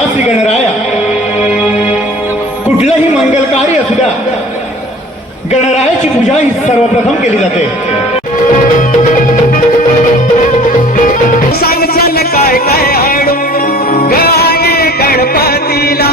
ठेविता श्री गणराया. कुठलंही मंगल कार्य असू द्या, गणरायाची पूजा ही सर्वप्रथम केली जाते. सांग चल काय काय आणू गाणे गणपतीला.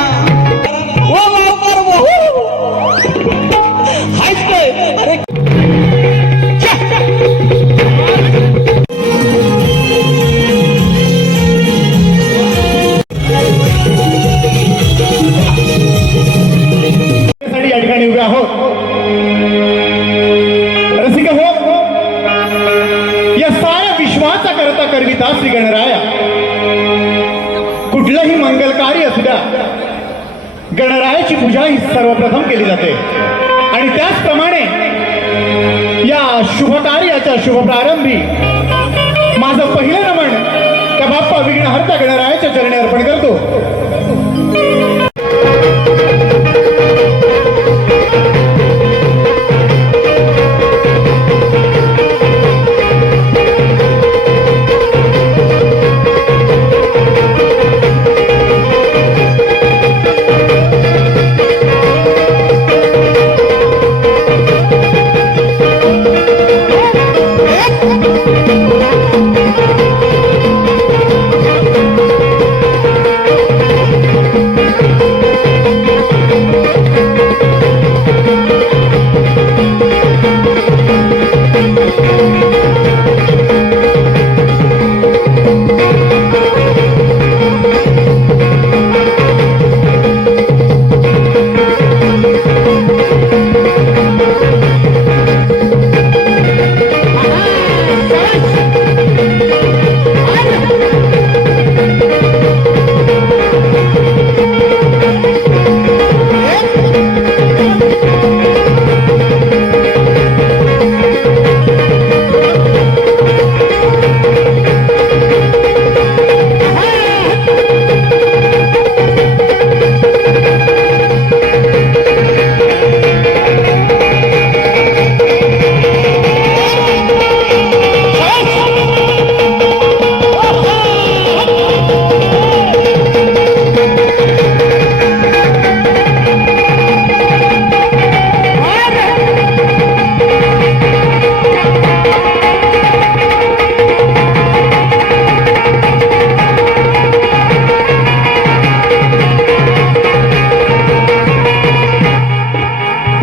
अरे या ठिकाणी उभे आहोत. रसिक हो, या साऱ्या विश्वाचा करता करविता श्री गणराया. कुठलंही मंगल कार्य असू द्या, गणरायाची पूजा ही सर्वप्रथम केली जाते. आणि त्याचप्रमाणे या शुभ कार्याच्या शुभ प्रारंभी माझं पहिलं नमन त्या बाप्पा विघ्नहर्ता गणरायाच्या चरणी अर्पण करतो.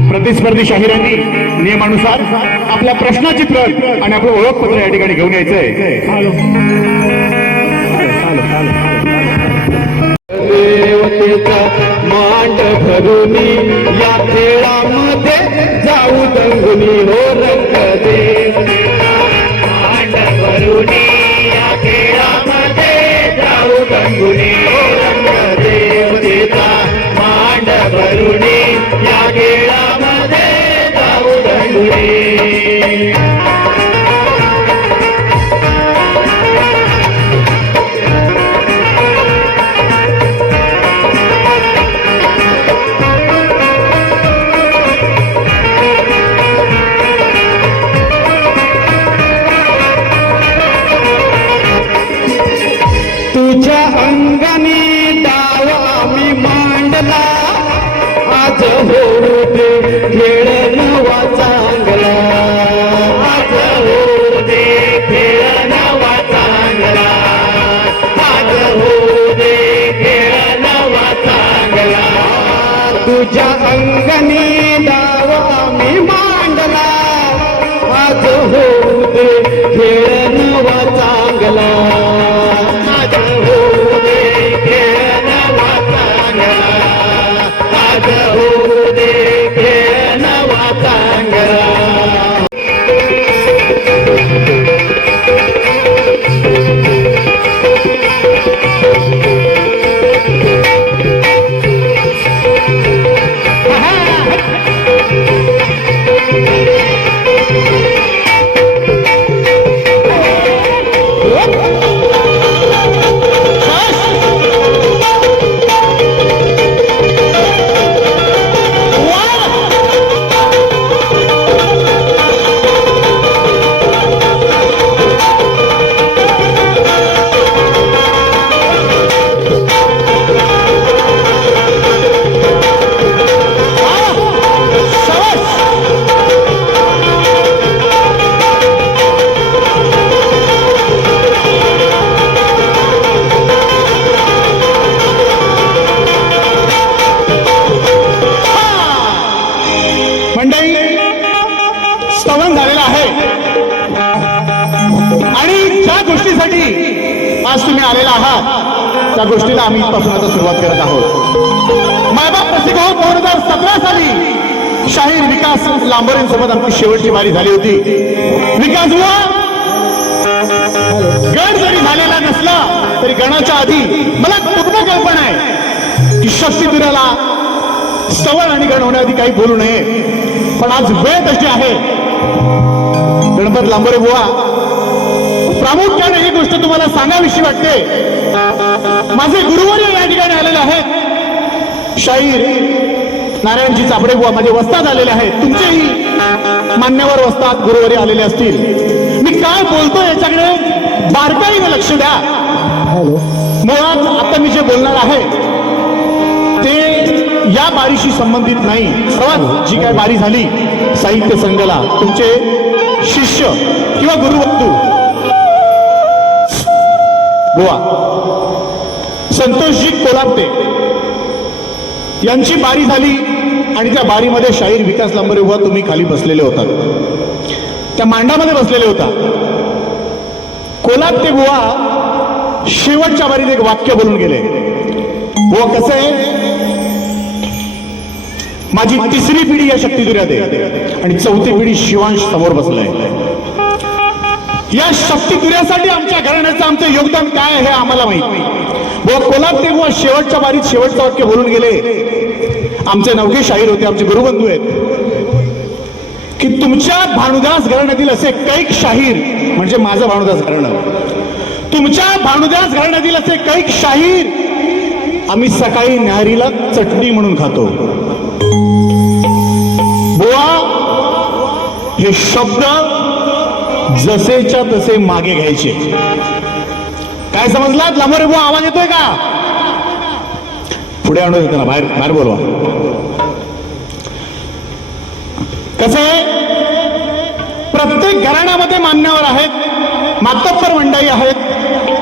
प्रतिस्पर्धी शाहिरांनी नियमानुसार आपल्या प्रश्नाची प्रत आणि आपलं ओळखपत्र या ठिकाणी घेऊन यायचंय. देवतेचा मांड भरुनी या खेळामध्ये जाऊ दंगुनी. हो रंग देवतेचा मांड भरुनी या खेळामध्ये जाऊ दंगुनी. हो रंग देवतेचा मांड भरुनी या खेळामध्ये जाऊ दंगुनी. तुझ्या अंगणी डावा मी मांडला, आज होऊ दे खेळ नवा चांगला. आज होऊ दे खेळ नवा चांगला. आज होऊ दे खेळ नवा चांगला. तुझ्या अंगणी डावा मी मांडला, आज होऊ दे खेळ नवा चांगला. गोष्टीसाठी आज तुम्ही आलेला आहात, त्या गोष्टीला आम्ही इथपासून आता सुरुवात करत आहोत. मायबाप रसिक हो, 2017 साली शाहीर विकास लांबरेंसोबत आमची शेवटची वारी झाली होती. विकास बुवा, गण जरी झालेला नसला तरी गणाच्या आधी मला पूर्ण कल्पना आहे की शक्तिपुराला सवळ आणि गण होण्याआधी काही बोलू नये. पण आज वेळ तशी आहे. गणपत लांबरे बुवा, प्रामुख्याने ही गोष्ट तुम्हाला सांगावीशी वाटते. माझे गुरुवर्य या ठिकाणी आलेले आहेत. शाहीर नारायणजी चापडे बुवा माझे वस्ताद आलेले आहेत. तुमचेही मान्यवर वस्ताद गुरुवर्य आलेले असतील. मी काय बोलतो याच्याकडे बारकाईने लक्ष द्या. मुळात आता मी जे बोलणार आहे ते या बारीशी संबंधित नाही. सर्वात जी काय बारी झाली साहित्य संघाला तुमचे शिष्य किंवा गुरुवंतू बुवा संतोषजी कोलापते यांची बारी झाली आणि त्या बारीमध्ये शाहीर विकास लांबरे बुवा तुम्ही खाली बसलेले होता, त्या मांडामध्ये बसलेले होता. कोलापते बुवा शेवटच्या बारीत एक वाक्य बोलून गेले. बुवा कसं आहे, माझी तिसरी पिढी या शक्तिदुर्यात आहे आणि चौथी पिढी शिवांश समोर बसलाय. या शक्तिदुर्यासाठी आमच्या घराण्याचं आमचं योगदान काय आहे हे आम्हाला माहित. बुवा कोलापते बुवा शेवटच्या बारीत शेवटचं वाक्य बोलून गेले. आमचे नवखे शाहीर होते, आमचे गुरुबंधू आहेत की तुमच्या भानुदास घराण्यातील असे कैक शाहीर, म्हणजे माझं भानुदास घराणं, तुमच्या भानुदास घराण्यातील असे कैक शाहीर आम्ही सकाळी न्याहारीला चटणी म्हणून खातो. बुवा हे शब्द जसेच्या तसे मागे घ्यायचे. काय समजलात लांबरे बुवा? आवाज येतोय का? पुढे आणून येतो ना, बाहेर बाहेर बोलवा. कसं आहे, प्रत्येक घराण्यामध्ये मान्यवर आहेत, मातब्बर मंडळी आहेत,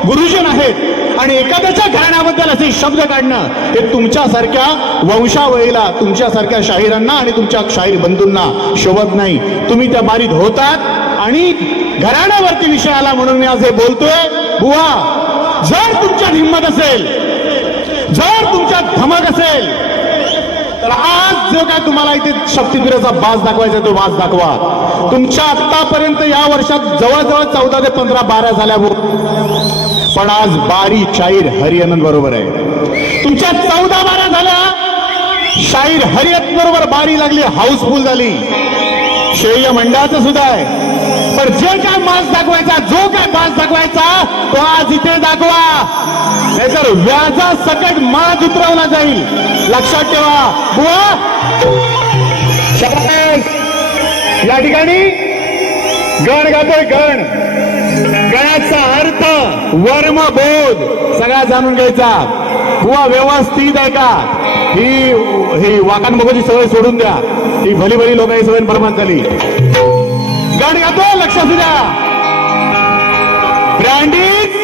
गुरुजन आहेत आणि एखाद्याच्या घराण्याबद्दल असे शब्द काढणं हे तुमच्यासारख्या वंशावळीला, तुमच्यासारख्या शाहिरांना आणि तुमच्या शाहीर बंधूंना शोभत नाही. तुम्ही त्या बारीत होतात आणि घराण्यावरती विषय आला म्हणून मी आज हे बोलतोय. बुवा, जर तुमच्यात हिंमत असेल, जर तुमच्यात धमक असेल तर आज जो काय तुम्हाला इथे शक्तिपुराचा बाज दाखवायचा तो बाज दाखवा. तुमच्या आतापर्यंत या वर्षात जवळजवळ 14 ते 15 बाऱ्या झाल्या, पण आज बारी शाहीर हरिअनंत बरोबर आहे. तुमच्या 14 बाऱ्या झाल्या, शाहीर हरिअनंत बरोबर बारी लागली, हाऊसफुल झाली. श्रेय मंडळाचं सुद्धा आहे. पण जे काय मास दाखवायचा, जो काय बाज दाखवायचा तो आज इथे दाखवा, नाहीतर व्याजा सकट माज उतरवला जाईल. लक्षात ठेवा बुवा. या ठिकाणी गण गातोय, गण. गणाचा अर्थ वर्मबोध सगळा जाणून घ्यायचा. बुवा व्यवस्थित आहे का? ही वाकान बघूची सवय सोडून द्या. ही भली भली लोकांची सवय बरबाद झाली. गण गातो, लक्ष असू द्या. ब्रँड इज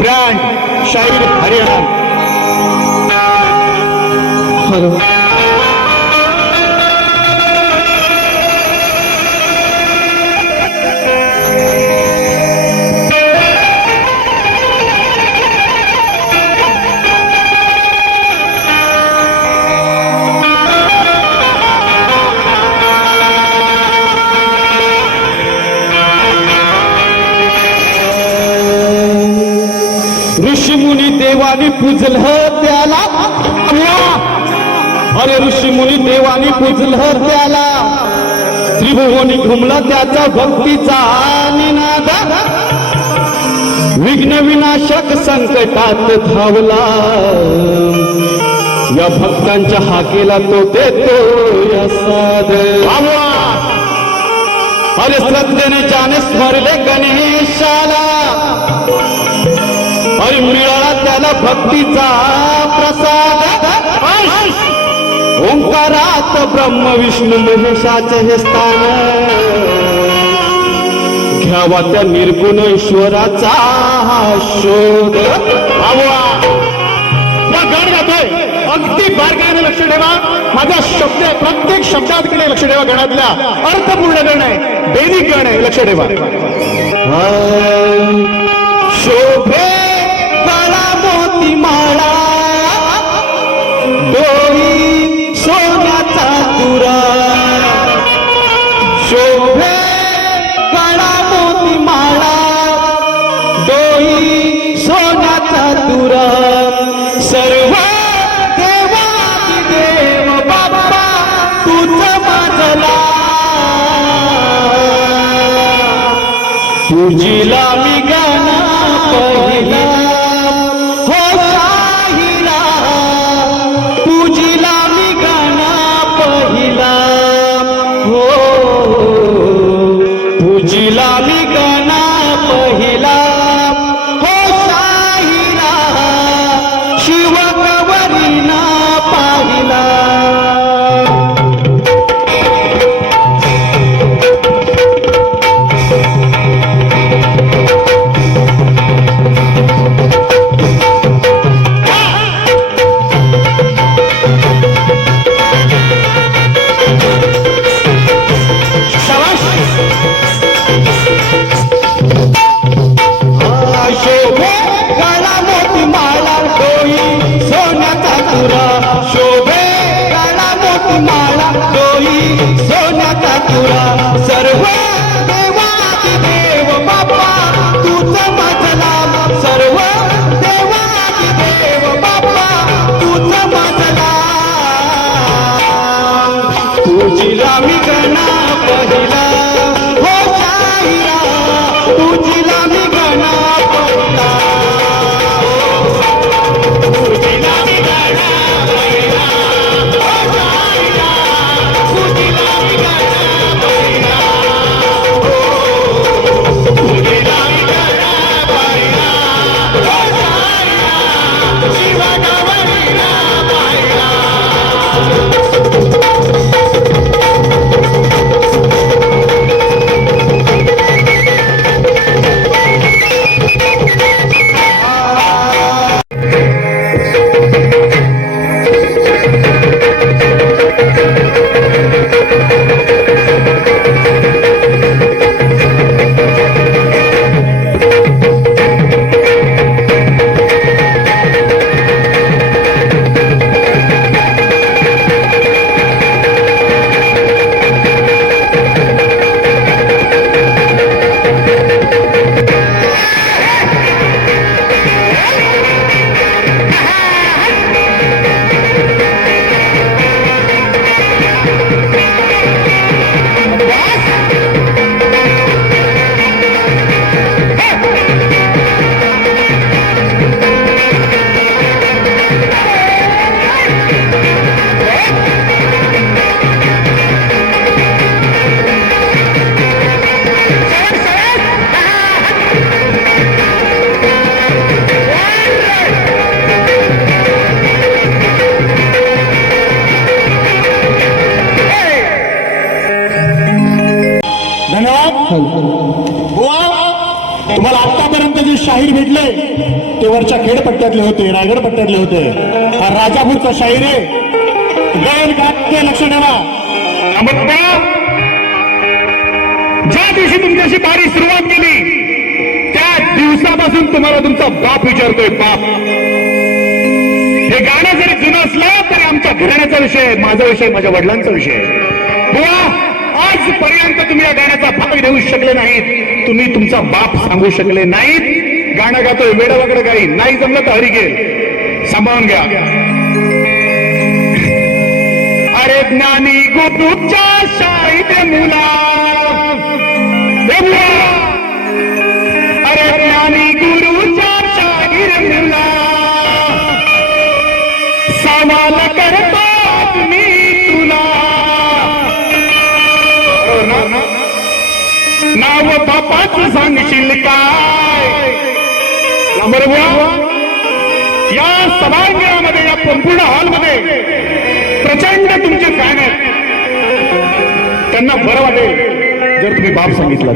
ब्रँड, शाहीर हरिअनंत. ऋषीमुनी देवानी पूजल त्याला, अरे ऋषीमुनी देवानी पूजल त्याला, त्रिभुवनी घुमला त्याचा भक्तीचा निनाद, विघ्न विनाशक संकटात धावला, या भक्तांच्या हाकेला तो देतो यसाद. अरे श्रद्धेने ज्याने स्मरले गणेशाला, अरे मिळाला त्याला भक्तीचा प्रसाद. ओंकारात ब्रह्म विष्णू महेशाचे हे स्थान, घ्यावा त्या निर्गुण ईश्वराचा शोध. गण गातोय, अगदी बारकाईने लक्ष ठेवा. माझा शब्द आहे, प्रत्येक शब्दाकडे लक्ष ठेवा. गणातल्या अर्थपूर्ण गण आहे, दैनिक गण आहे, लक्ष ठेवा. चातुरा सर्व देवादी देव बाप्पा तुझ माझला तुझीला मी गाणं पहिला हो शाहिरा तुझीला मी गाणं पहिला हो तुझीला मी गाणं पहिला हो शाहिरा शिवगवरीना पाहिला शोभे गळा मोठी माळा डोई सोन्याचा तुरा शोभे गळा मोठी माळा डोई सोन्याचा तुरा सर्व देवादी देव बाप्पा तुझ माझला सर्व देवादी देव बाप्पा तुझ माझला तुझीला मी गणा पहिला हो शाहिरा तुझीला मी गणा पहिला तुझीला मी गणा पहिला हो शाहिरा तुझीला मी गणा पहिला तुझीला मी गणा पहिला हो शाहिरा शिवगवरीना पाहिला बुवा, तुम्हाला आतापर्यंत जे शाहीर भेटले ते वरच्या खेडपट्ट्यातले होते, रायगड पट्ट्यातले होते. हा राजापूरचा शाहीर आहे. गायन गाते लक्ष ठेवा. ज्या दिवशी तुमच्याशी बारी सुरुवात केली त्या दिवसापासून तुम्हाला तुमचा बाप विचारतोय. बाप हे गाणं जरी जुनं असलं तरी आमच्या घराण्याचा विषय, माझा विषय, माझ्या वडिलांचा विषय. बुवा, आजपर्यंत तुम्ही या गाण्याचा भाग देऊ शकले नाहीत, तुम्ही तुमचा बाप सांगू शकले नाहीत. गाणं गातोय वेडा वगैरे काही नाही जमलं तर हरी गेल. सांभाळून घ्या. अरे ज्ञानी गुरुच्या शाहीर मुला, अरे ज्ञानी गुरुच्या शाहीर मुला, सवाल करतात मी तुला. नाव बापाचं सांगशील काय? या सभागृहामध्ये, या संपूर्ण हॉलमध्ये प्रचंड तुमचे फॅन आहेत. त्यांना बरं वाटेल जर तुम्ही बाप सांगितलं.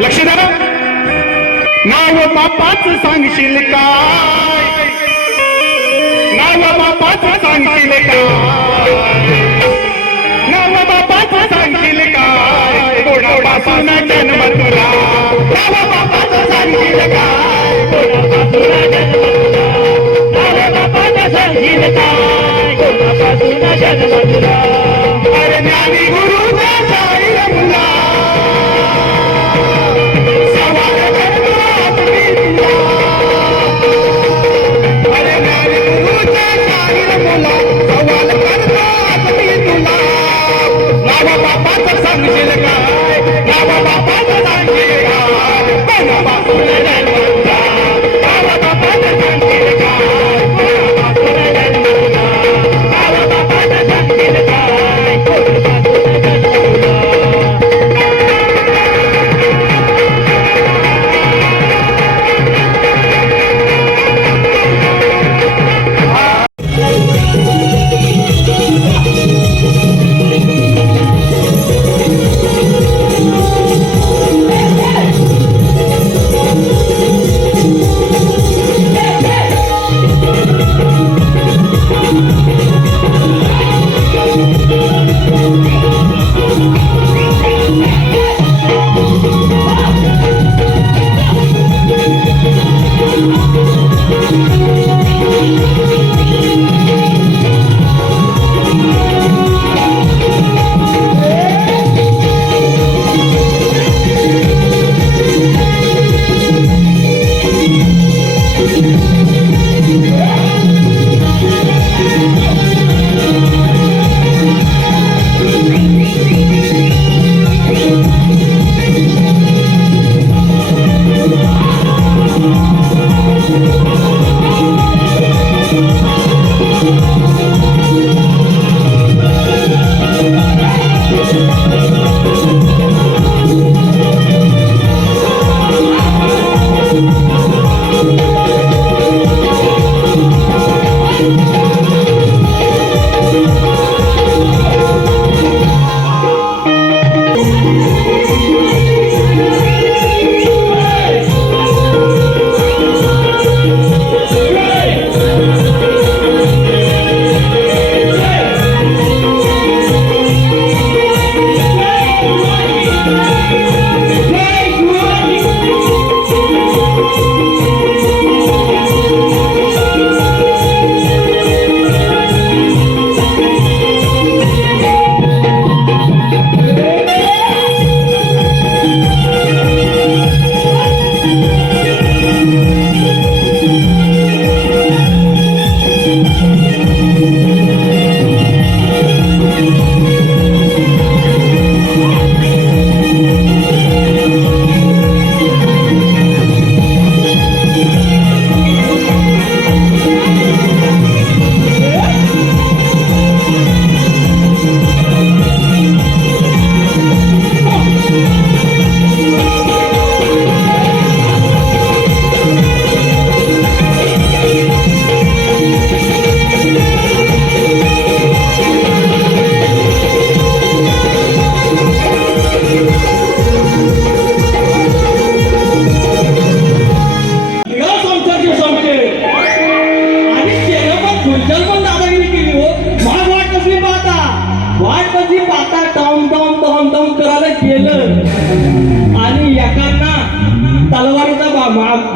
लक्ष द्या. नाव बापाचं सांगशील काय? नाव बापाचं सांगशील काय? नाव बापाचं सांगशील काय? कोणापासून जन्म तुला? नाव बापाचं सांगशील काय? कोणापासून जन्म तुला? नाव बापाचं सांगशील काय? कोणापासून जन्म तुला? अरे ज्ञानी गुरुचा शाहीर मुला, सवाल करतात मी तुला.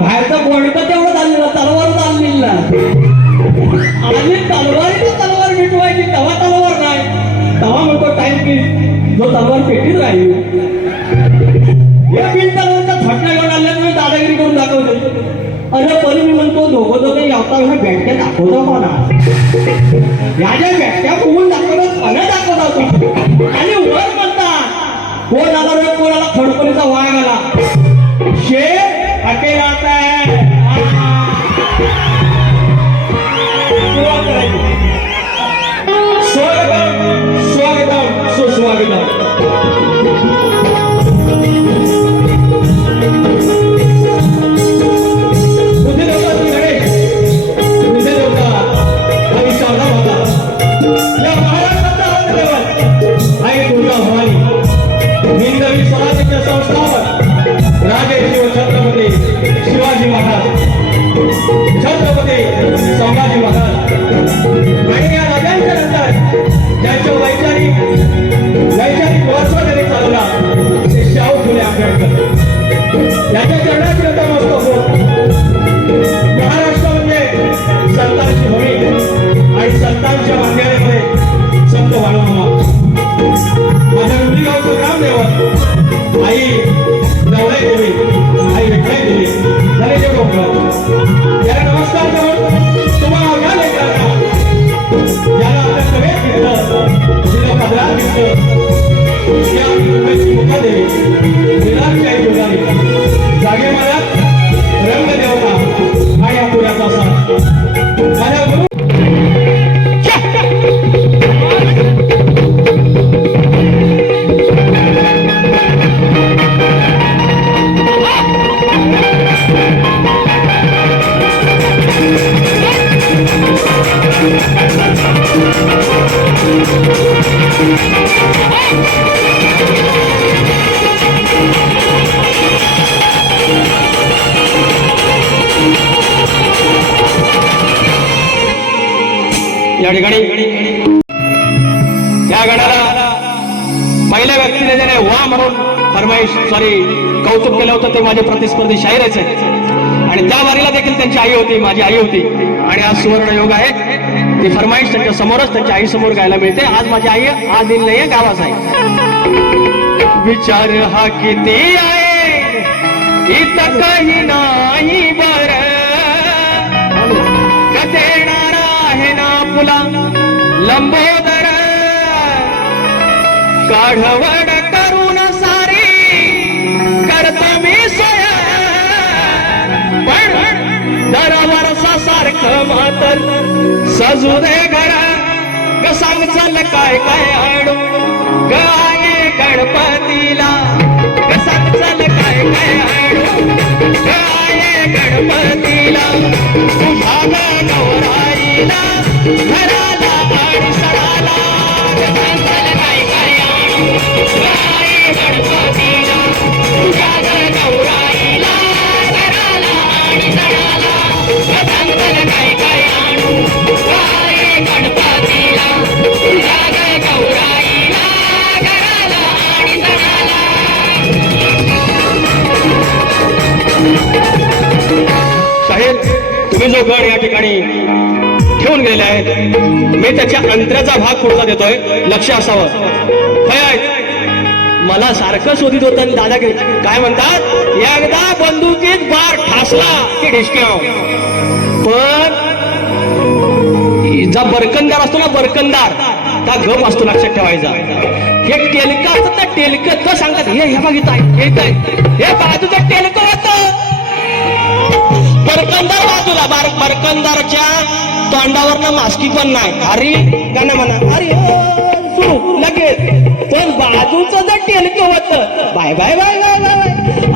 बाहेरचं बोलतं तेवढं चाललेलं, तलवार चाललेली ना. आणि तलवार मिटवायची, तवा तलवार नाही. तवा म्हणतो टाइम की जो तलवार पेटीत राहील. या बिल तलवारचा छटण्या घेऊन आल्या तुम्ही दादागिरी करून दाखवते. अरे पण मी म्हणतो दोघं यावता ह्या बँकेत दाखवतो म्हणा. याच्या बँक्या फुगून दाखवतात अन दाखवतात. आणि वर म्हणतात कोण आला रे, कोणाला खडपणीचा वाघ आला. शेर अकेला आता है. स्वागतम स्वागतम सुस्वागतम. हिंदवी स्वराज्याचे संस्थापक राजे छत्रपती शिवाजी महाराज, छत्रपती संभाजी महाराज. आणि या राजांच्या नंतर ज्यांच्या वैचारिक वारसा त्यांनी चालवला ते शाहू फुले आंबेडकर. याच्या चरणाची नतमस्तक होत महाराष्ट्र म्हणजे संतांची भूमी आणि संतांच्या मांदियाळीमध्ये संत वाढवणा. माझ्या रुंदी गावचं ग्रामदेवत आई नवलाई देवी, आई विठ्ठलाई देवी, धनंजय डोंगर याला नमस्कार करून तुम्हाला या लेकरांना याला आपल्या सगळ्यात घेतलं, तिला पदरात घेतलं. या मुंबईची मुखादेवी विराटची आई जोडाली जागे मनात रंगदेवता आणि अपुऱ्याचा साथ. माझ्या गुरु या ठिकाणी या गणाला पहिल्या व्यक्तीने ज्याने वा म्हणून कौतुक केलं होतं ते माझे प्रतिस्पर्धी शाहीरच आहेत. आणि त्या वारीला देखील त्यांची आई होती, माझी आई होती. आणि आज सुवर्ण योग आहे, ती फरमाईश त्यांच्या समोरच त्यांच्या आई समोर गायला मिळते. आज माझी आई आज दिल नाहीये, गावाच आहे. विचार हा किती आहे इथं काही नाही बर, देणार आहे ना पुला लंबोदर. काढवड करून सारी करतो मी सोय, पण दरवर्षा सारखं मातर सजू दे घर. ग सांग चल काय काय आणू ग आहे गणपतीला, ग सांग चल काय काय आणू ग आहे गणपतीला. तुझ्या गौराईला घराला आणि सणाला, ग सांग चल काय काय आणू ग आहे गणपतीला. तुझ्या गौराईला घराला आणि सणाला, ग सांग चल काय काय आणू ग आहे गणपतीला. तुझ्या गौराईला घराला आणि सणाला. साहेब तुम्ही जो गड या ठिकाणी ठेवून गेले आहेत, मी त्याच्या अंतराचा भाग पुढचा देतोय, लक्ष असावं. मला सारखं शोधित होतं आणि दादा काय म्हणतात, एकदा बंदुकीत बार ठासला की ढिशक्याव. पण जा बरकंदार असतो ना, बरकंदार त्या गप असतो, लक्षात ठेवायचा. हे टेलकं असतं ना, टेलकं तर सांगतात हे बघित आहे, हे बाजूचं टेलकं होतं, बरकंदार बाजूला. बरकंदारच्या तोंडावरनं मास्की पण नाही, अरे गाणं म्हणा अरे सुरू लगेच. पण बाजूचं जर टेलकं होतं bye bye bye bye bye,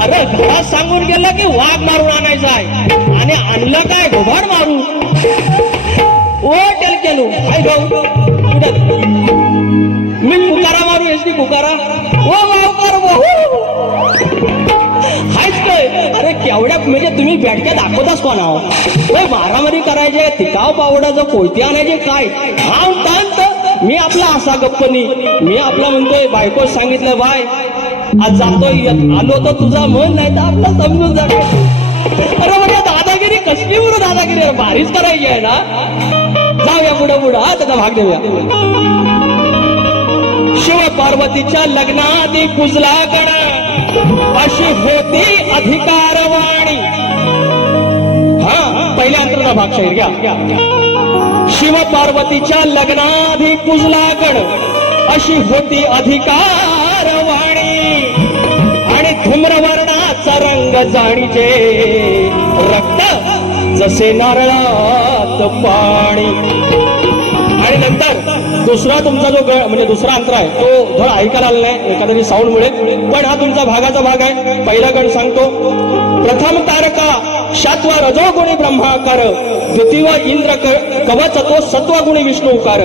अरे घरात सांगून गेलं की वाघ मारून आणायचा आहे, आणि आणलं काय घोबाड मारू. ओ टेलकेलू हाय भाऊ कुठं मी पुकारा मारू एसटी पुकारा, ओ मावकार हायच काय. अरे केवढ्या म्हणजे तुम्ही बेडक्या दाखवताच कोण आहो, मारामारी करायचे, तिकाव पावडाचं कोयती आणायचे काय. हा तांत मी आपला असा गप्पनी, मी आपला म्हणतोय बायको सांगितलं बाय आज जातोय, आलो तर तुझा मन नाही तर आपला समजून जातो. अरे म्हणजे दादागिरी कसली बरं दादागिरी अरे भारीच करायची आहे ना. जाऊया पुढं पुढं हा त्याचा भाग देऊया. शिव पार्वतीच्या लग्नाआधी पुजला गण अशी होती अधिकारवाणी. हा पहिल्या अंतराचा भाग शाहीर घ्या. शिव पार्वतीच्या लग्नाआधी पुजला गण अशी होती अधिकारवाणी आणि धूम्रवर्णाचा रंग जाणीचे रक्त जसे नारळात पाणी. आणि नंतर दुसरा तुमचा जो म्हणजे दुसरा अंतर आहे तो धड ऐकायला आला नाही एखाद्या साऊंड मिळेल पण हा तुमचा भागाचा भाग आहे. पहिला गण सांगतो. प्रथम तारका शात्वा रजोगुणी ब्रह्माकार द्वितीय इंद्र कवच तो सत्वगुणी विष्णुकार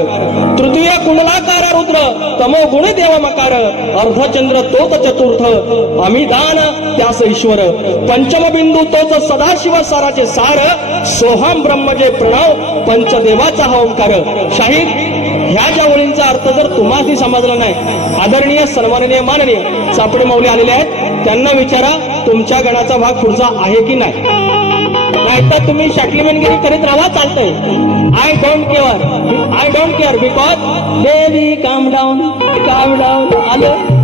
तृतीय कुंडलाकार रुद्र तमोगुणी देवमकार अर्धचंद्र तोच चतुर्थ अमिदान त्यास ईश्वर पंचम बिंदू तोच सदाशिव साराचे सार सोहम ब्रह्म जे प्रणव पंचदेवाचा हा ओंकार. शाहीर ह्या ज्या ओळींचा अर्थ जर तुम्हाला समजला नाही आदरणीय सन्माननीय माननीय चापडे माऊली आलेले आहेत त्यांना विचारा तुमच्या गणाचा भाग पुढचा आहे की नाही. नाहीतर तुम्ही शटलीमेनगिरी करीत राहा चालतंय. I don't care because baby काम डाऊन आलं